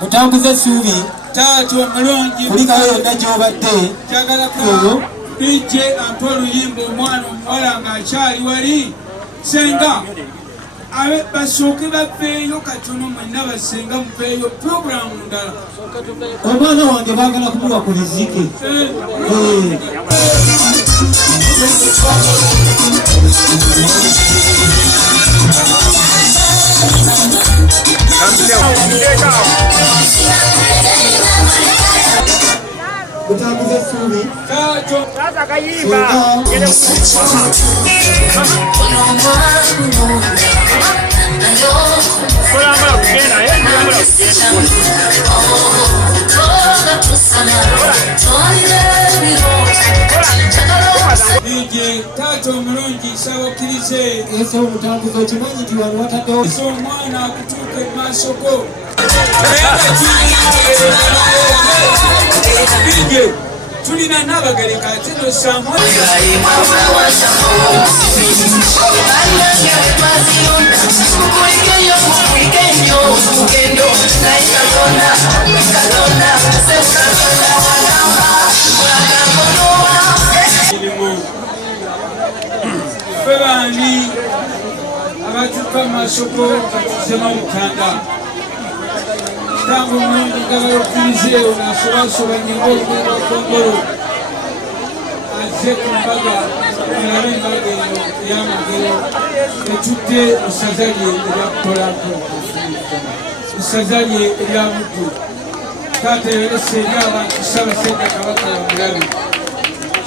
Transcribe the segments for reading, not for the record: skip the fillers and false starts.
Mutambuze subi tato mulungi kulika yonna gy'obadde kyagala ko DJ Ampolo Yimbo omwana omuwala ng'akyali wali senga abe basooke baveeyo katono mwenna basenga muveeyo puroguramu ndala omwana wange baagala kumuwa ku lizike Mutambuze subi tato kayimba tato mulungi sabokirize ese omutambuze okimanyi nti wano wataddewo so omwana akutuuka emaaso go tulina n'abagereka ate nosamu ffe baani abatuuka amaaso go katusema mukanda tangu mulungi ngagala okkirizeewo nasobasobanye ng'olugendo azze ku mbaga erabe embaga eno ey'amagero etudde mu ssaza lye erya Butolanto mu ssaza lye erya Buddu taata yolesa eri abantu Ssaabasajja Kabaka bamulabe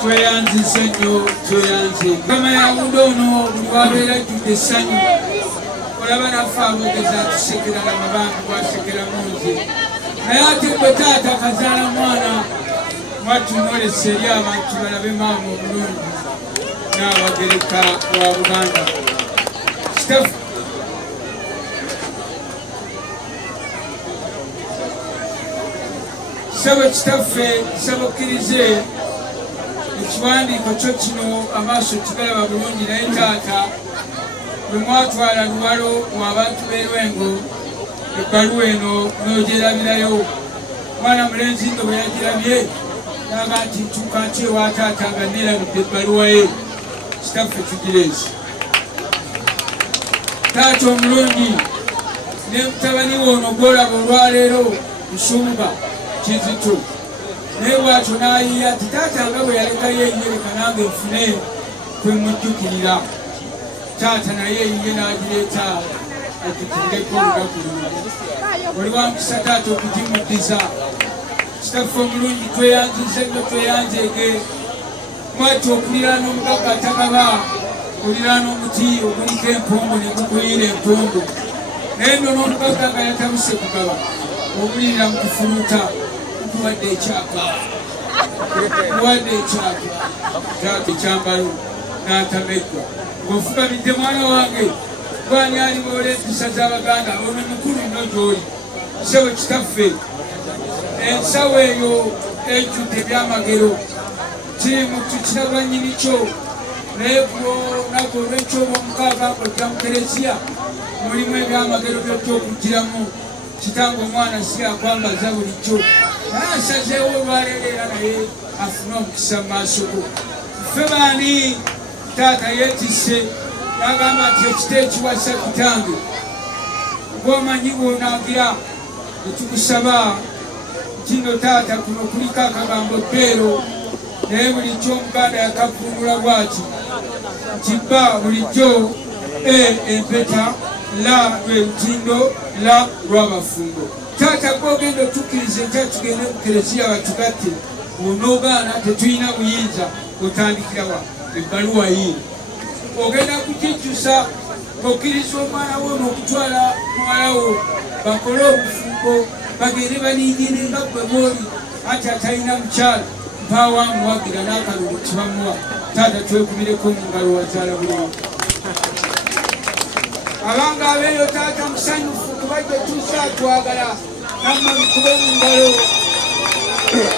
tweyanziza nnyo tweyanze gama yawundo ono buli wabeera ajjudde essanyu olaba naffe abogeza tusekera namabantu bwasekera munze naye ate gwe taata kazaala mwana mwatunolesa eri abantu balabe maama omulungi n'abagereka wa Buganda sabo kitaffe sabokkirize ekiwandiiko kyo kino amaaso kigalaba bulungi naye taata bwe mwatwala lubalo w'abantu b'Erwengo ebbaluwa eno n'ogyerabirayo mwana mulenzi nno bwe yagirabye naga nti ntuuka nti ewa taata nga neerabidde ebbaluwa ye kitaffe tugireesi taata omulungi ne mutabani we ono gw'olaba olwaleero Nsumba Kizito naye bw'atyo n'ayiiya nti taata nga bwe yalekayo enyereka nange nfune kwe mujjukirira taata naye yiye n'agireeta agitutireko olunaku luno oli wamukisa taata okugimuddiza kitaffe omulungi tweyanzize nnyo tweyanzeege mwatyo okuliraana omugagga atagaba oliraana omuti oguliko empombo ne guguyira empombo naye nno n'omugagga nga yatabuse kugaba obulirira mu kufuluuta nkuwadde ekyapa nkuwadde ekyapa taata ekyambalo n'atameddwa ng'ofukamidde mwana wange gwani ali boola empisa z'Abaganda ono mukulu nnyo gy'oli ssebo kitaffe ensawo eyo ejjudde ebyamagero kiri mu kiragwa nnyini kyo naye ku lunaku olw'ekyo olw'omukaaga ng'ojja mu kereziya mulimu ebyamagero by'ojja okugiramu kitange omwana si akwambaza bulijjo naye asazeewo olwaleero era naye afune omukisa mu maaso go ffe baani taata yeetisse n'agamba nti ekita ekiwasa kitange ng'omanyi bw'onaagira etukusaba nti nno taata kuno kuliko akagambo bbeero naye bulijjo omuganda yakavunula bwaki kibba bulijjo empeta la lwe lutindo la lw'abafumbo. Taata gwogenda otukkiriza ekya tugende ku kereziya batugatte onoogaana tetulina buyinza otandikirawa ebbaluwa yiino ogenda kugijjusa okkiriza omwana wo n'okutwala muwala wo bakole obufumbo bagende baningire nga gwe bwoli ati atalina mukyala mpaawa muwagira n'akalulu kibamuwa. Taata twekubireko mu ngalo wazaala bulungi abanga abeeyo taata musanyufu kubajja tuusa twagala namma mukube mu ngalo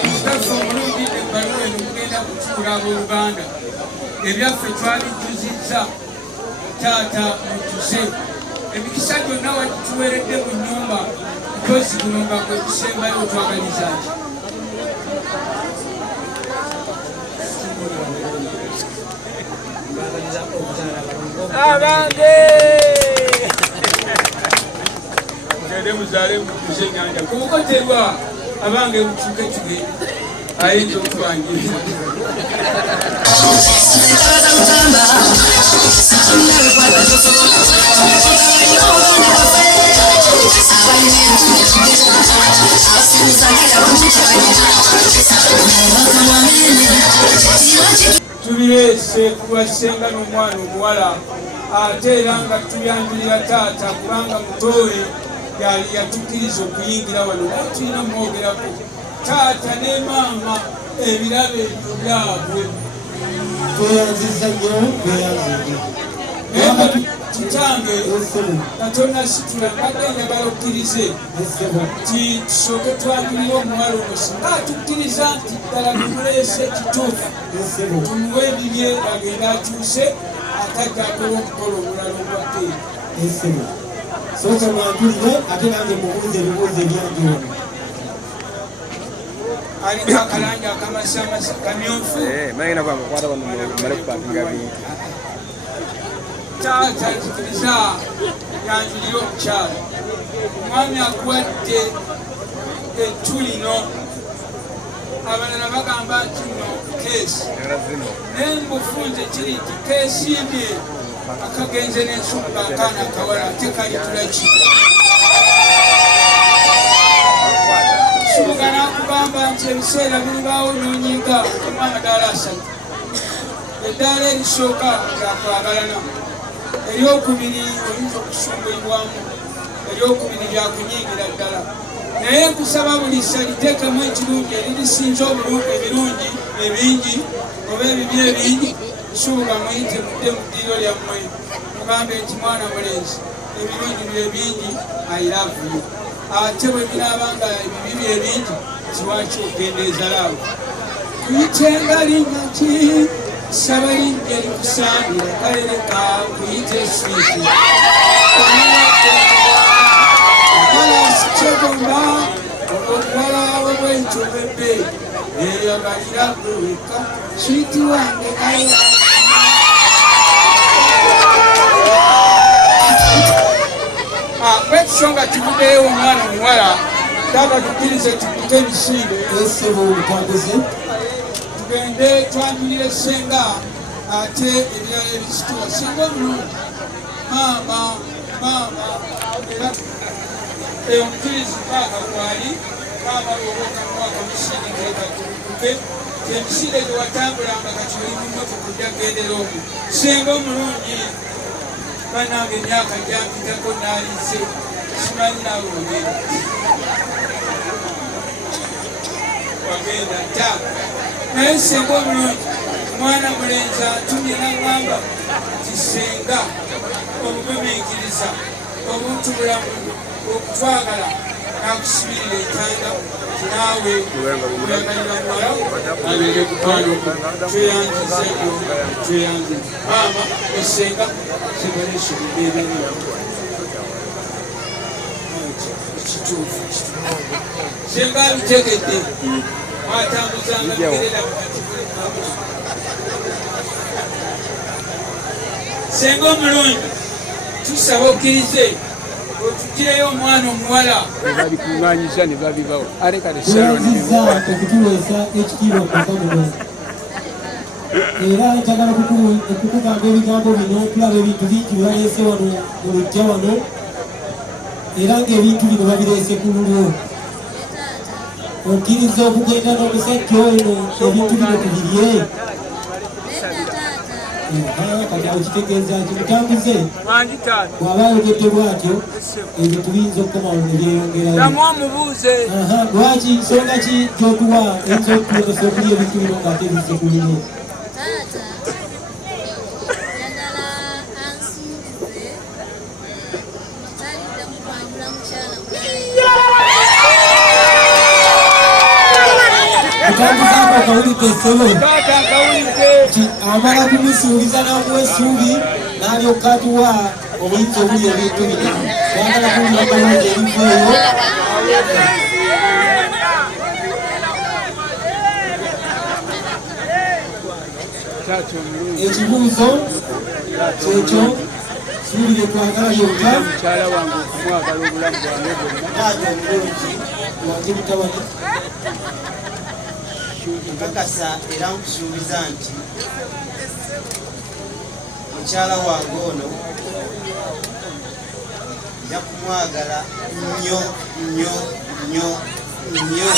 kitaffe omulungi ebbaluwa eno mugenda kukikulaba Oluganda ebyaffe twabijjuzizza taata mujjuze emikisa gyonna wagituweredde mu nnyumba mpozi guno nga gwe kusembayo otwagaliza ati abange mugende muzaale mujjuze enyanja kumukoterwa abange mukyuke tugende ayinza okutwangiriza tubireese kubasenga n'omwana omuwala ate era nga tuyanjulira taata kubanga mutowe yali yatukkiriza okuyingira wano naye tulina mwogerako taata ne maama ebirabo ebyo byabwe tweyanziza nnyo tweyanzidde kitange katonda situla mbadde njagala okkirize nti tusooke twangirire omuwala ono singa atukkiriza nti ddala tumuleese kituufu tumuwe ebibye agenda akyuse atajja akola omukolo omulala obwadde sooka mwanjulire ate nange mubuuza ebibuuzo ebyange wano aliko akalangi akamasamasa kamyufu taata nzikiriza yanjulire omukyala omwami akuwadde ettu lino abalala bagamba nti no keesi naye mbufunze kiri nti keesimbye akagenze n'ensumba akaana akawala ate kalitula ki subuga n'akugamba nti ebiseera biribaawo n'onyiga omu amadaala 3 eddaala erisooka lyakwagalana eryokubiri oyinza okusumbulibwamu eryokubiri lyakunyingira ddala naye nkusaba buli saliteekemu ekirungi eririsinza ebirungi ebingi oba ebibi ebingi subuga muyite mudde mu ddiiro lyammwe mugambe nti mwana mulenzi ebirungi bye bingi I love you ate bwe binaabanga ebibi bye bingi kiwaki ogendeeza laawo kuyitenga linnya ki saba linnya erikusaanira kaleleka kuyite switi kyegomba omuwala w'obwentyo bebbe eyagalira gwe wekka switi wange kwekisonga kivuddeyo omwana omuwala taata tukkirize tukute ebisiire tugende twanjulire senga ate ebirala ebisitula singa omulungi maama era omukkirizi taata gwali maama lwobokamwaka musindikirekakuke ebisiire bye watambulanga kati oli mu mmotoka ojja kugendera omu senga omulungi banange emyaka gyampitako naalize simanyi naawe wagenda ta naye senga omulungi omwana mulenzi antumye naŋŋamba nti senga obugumiikiriza obuntu bulamu okutwagala nakusibirira entanda naawe oyagalira muwala abeere kutwala tweyanziza nnyo tweyanziza maama esenga sebalesha ebeebeera ekituufu senga abitegedde mwatambuzanga bigerera mukati senga omulungi tusaba okkirize otugireyo omwana omuwala babikuŋŋaanyiza ne babibawo tweyanziza okutuweesa ekitiibwa Mukama mulungi era njagala okukugamba ebigambo bino okulaba ebintu bingi bibaleese wano mu lujja wano era ng'ebintu bino babireese ku lulwo okkiriza okugenda n'omusajja ono ebintu bino tubirye kati okitegeeza nti mutambuze bw'aba ayogedde bw'atyo ebintu biyinza okukomawo ne byeyongerayo lwaki nsonga ki gyotuwa eyinza okutulemesa okulya ebintu bino ng'ate bizze ku lulwo Mutambuzaako akawulidde ssebo amala kumusuubiza n'amuwa essuubi n'alyoka atuwa obuyinza obuli ebintu bino twagala kuwulira kalungi ebiveeyo ekibuuzo kyekyo suubire twagala byokka mukyala wange okumwagala obulamu bwange bwonna omulungi wange mutabani nkakasa era nkusuubiza nti mukyala wange ono nja kumwagala nnyo nnyo nnyo nnyo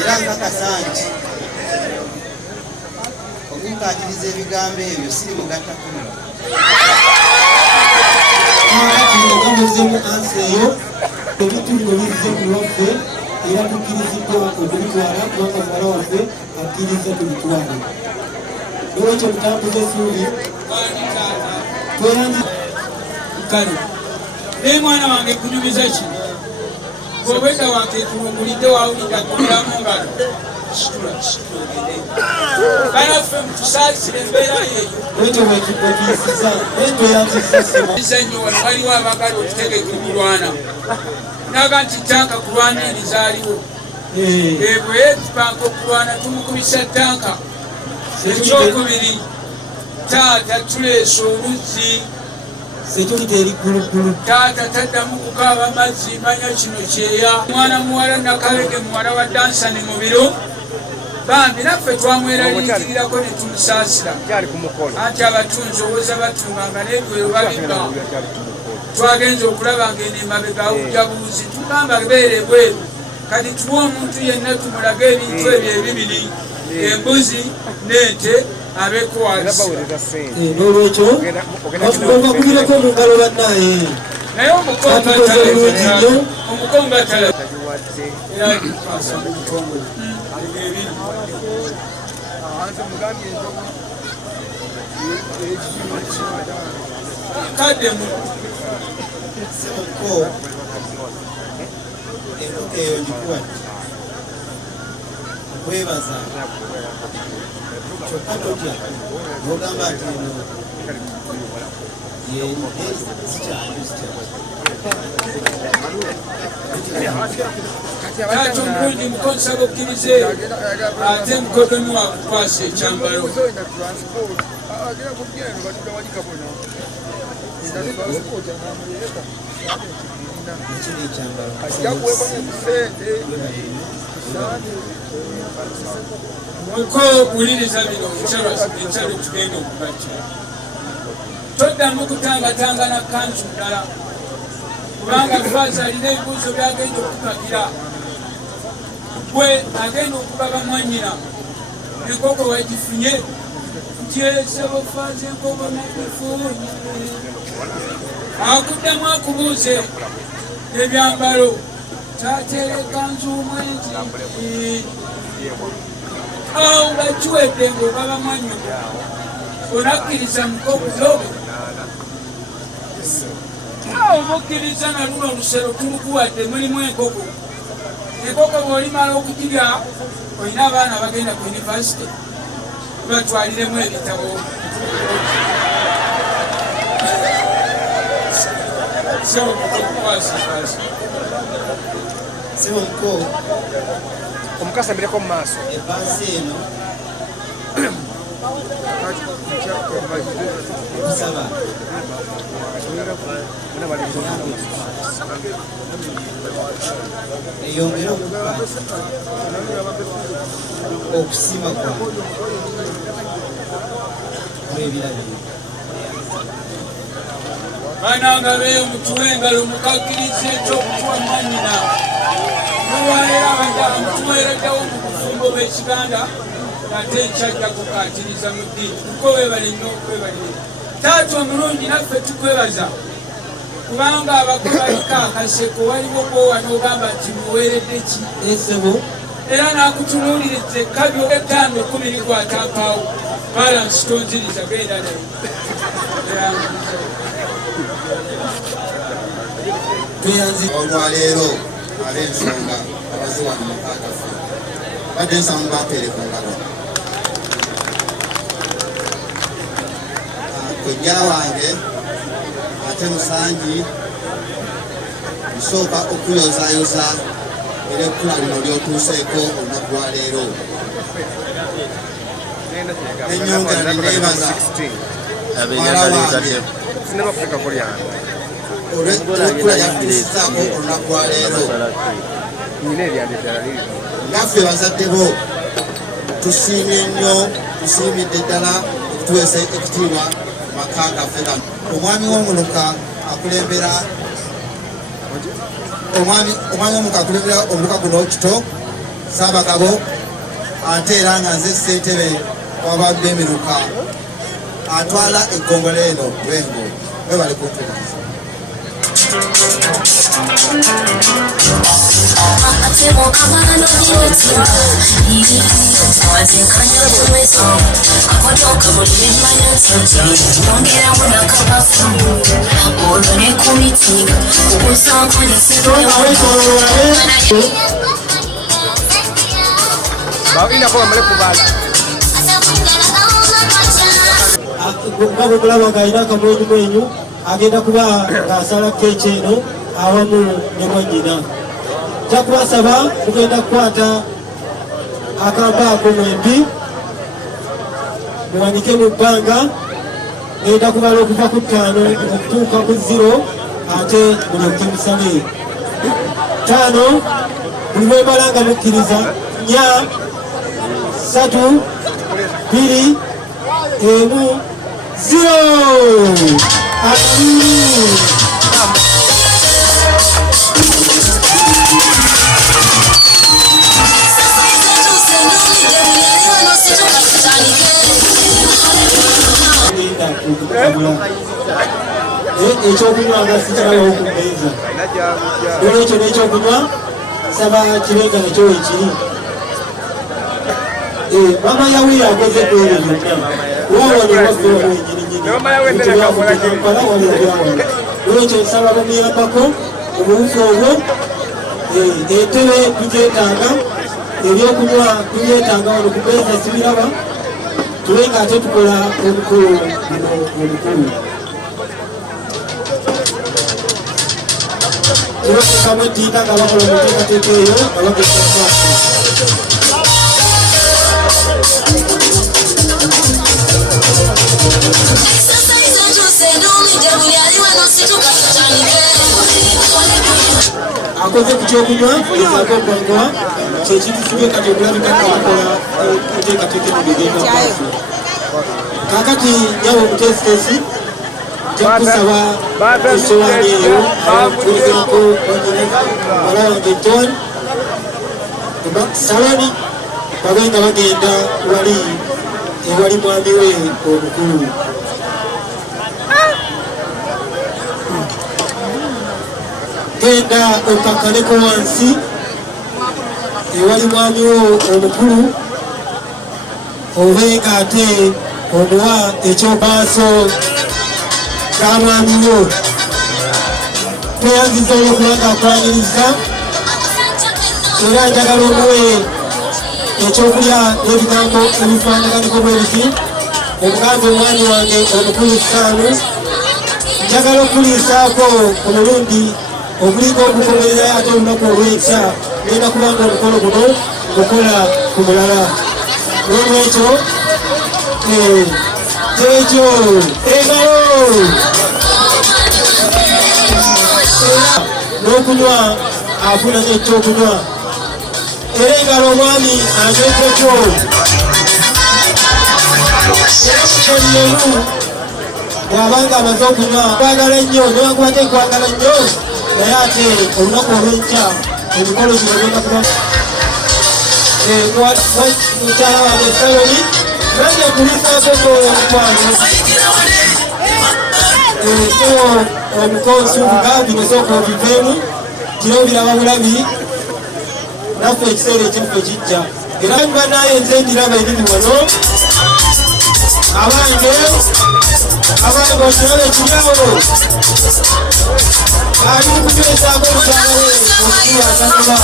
era nkakasa nti okunkatiriza ebigambo ebyo siri mugattakumu ngamuzemu ansi eyo ebintu bino bizze mu lwaffe era tukkiriziddwa okubitwala kubanga muwala waffe akkiriza tubitwale nolwekyo mutambuza essuubi tweyanzi kale naye mwana wange kunyumiza ki gwobwenda wange tulungulidde wawulidde akuliramu ngalo banaffe mutusaasire embeera yeeyo ekyo wekiyisiza etweyanzisa nnyo wano waliwo abagala okutegeka okulwana naga nti tanka kulwana eri zaaliwo bwe tupanga okulwana tumukubisa tanka ekyokubiri taata tuleesa oluzzi sekirita erigulugulu taata taddamu kukaaba mazzi manya kino kyeya mwana muwala nakalege muwala wa dansani mu biro bambi naffe twamweraliikirirako ne tumusaasira anti abatunzi owoza batunganga n'ebyo babibba twagenza okulaba ng'eno emabega awujjabuuzi tugamba beere bweru kati tuwa omuntu yenna tumulaga ebintu ebyo ebibiri embuzi n'ente abeeko wansi n'olwekyo bakubireko mu ngalo bannaye naye omukonga talaba kadde mu sebuko enkoko eyo gikuwadde okwebaza kyokka totya n'ogamba ati eno taata omulungi mukonsaba okkirize ate mukodoni wakukwasa ekyambalo muko wuliriza bino ekyalo tugenda okubakya toddamu kutangatanga na kanzu ndala kubanga faaza alina ebibuuzo byagenda okukagira gwe agenda okuba bamwanyina enkoko wagifunye ntyesebo faaza enkoko nagifunye akuddamu akubuuze ebyambalo tateera ekanzu omwenzi awo bakiwedde ngaoba bamwanyina onakkiriza mukokulo awo mukkiriza naluno olusero tulukuwadde mulimu enkoko enkoko bw'olimala okugirya olina abaana bagenda ku univasite batwaliremu ebitabo sebuko omukasa mbireko mu maaso ebansi eno kusaba eyongere okusiima kwange olw'ebirabiro bananga beyo mutuwe engalo mukakkiriza ekyokutuwa mwanyina nolwaleero abadala mutuweereddewo mu bufumbo bw'ekiganda ate ekyajja kukaatiriza mu ddiini kuko weebale nnyo okwebalire taata omulungi naffe tukwebaza kubanga abakubaliko akaseko waliwo kwowa n'ogamba nti muweeredde ki esebo era n'akutunuuliriza ekkabyo 5-10 likwatampaawo balansi tonziriza genda naye olwaleero ab'ensonga abaze wano mukagafe badde nsamu bapeere ku ngalo kojja wange ate musangi nsooka okuyozayoza era ekkula lino lyotuuseeko olunaku lwaleero nenyongera neneebaza mwala wange olw'ekkula lyatuusizaako olunaku lwaleero ngaffe bazadde bo tusiimye nnyo tusiimidde ddala okutuweesa ekitiibwa maka gaffe gano omwami w'omunuka akulembera omwami w'omunuka akulembera omuluka guno kito Saabagabo ate era nga nze ssentebe wabadde emiruka atwala eggongolo eno lwengo webale kuntuliza Ngabo kulaba ng'alina akamwenyu mwenyu agenda kuba ng'asala keeki eno awamu ne mwannyina. Nja kubasaba mugenda kukwata akamba ako mwembi muwanike mu bbanga ngenda kubala okuva ku 5 okutuuka ku 0 ate mulyoke musale 5 buli lwebala nga mukkiriza 4 3 2 1 0. Ekyokunywa nga sikirabawo ku mmeeza olwekyo n'ekyokunywa saba kibenga nakyo wekiri mama yawe yakoze kwebyo byonna wawano waffe wano wenyininyinimpala waliabyawano olwekyo nsaba bamuyambako obuwufu obwo entebe tugyetaaga ebyokunywa tubyetaaga wano ku mmeeza sibiraba tube nga ate tukola omukulu guno omukulu tubakekamu eddiika nga bakola muteekateeka eyo nga bagenda maaso akoze ku kyokunywa ezaako okwanguwa kyekintu kibye kati okulabika nga bakola enteekateeka eno gegenda maaso kakati nyawo omuteesiteesi jakusaba esowaani eyo abakulekerako wala wange John saloni babe nga bagenda wali ewali mwami we omukulu genda okakkaleko wansi ewali mwami wo omukulu obenga ate omuwa ekyomaaso ka mwami wo tweyanziza olwokubanga akwaniriza era njagala omuwe ekyokulya n'ebigambo ebifaanaganiko bwebiti omugambo omwami wange omukulu Saamu njagala okuliisaako omulundi ogulinga ogukomererayo ate olunaku olw'enkya genda kubanga omukolo guno gukola ku mulala olwekyo ekyo engalo n'okunywa afuna ekyokunywa era engalo omwami anywekekyo ennelu bw'abanga amaze okunywa kwagala ennyo newankubadde kwagala nnyo naye ate olunaku olw'enkya emikolo gino genda kuba mukyala wange Saloni nange kulisaako omukwano so omukonsubuga bino sooka obiveemu kiro biraba bulabi naffe ekiseera ekyaffe kijja era banaye nze ndiraba ebiri wano abange okiraba ekiryawo ali mukunywezako omukyala we okukiwakanaba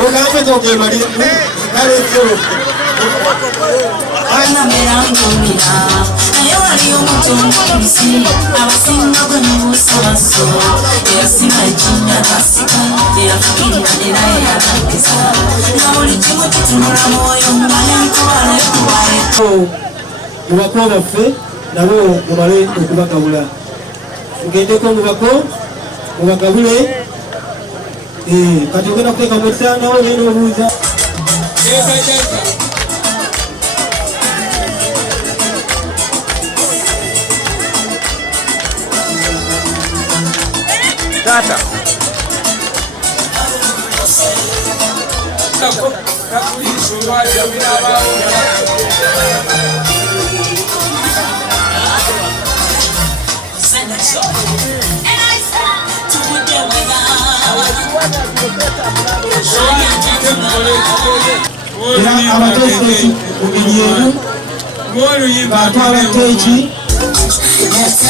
ogambe togemalire kalezo anamerangumira naye waliyo omutongomusi abasinga gwe n'obusobaso eyasima ekinnya nasika eyafukirira era yeyalagisa nga buli kimu kitunula mwoyo mubale mikobalo ekubaeko mubako baffe nabo mubale okubagabula mugendeko mubagabule kati ogenda kuteeka mu kisanawo naye n'obuuza Tata. era abatesi mugeri emu batwala keeki Yes,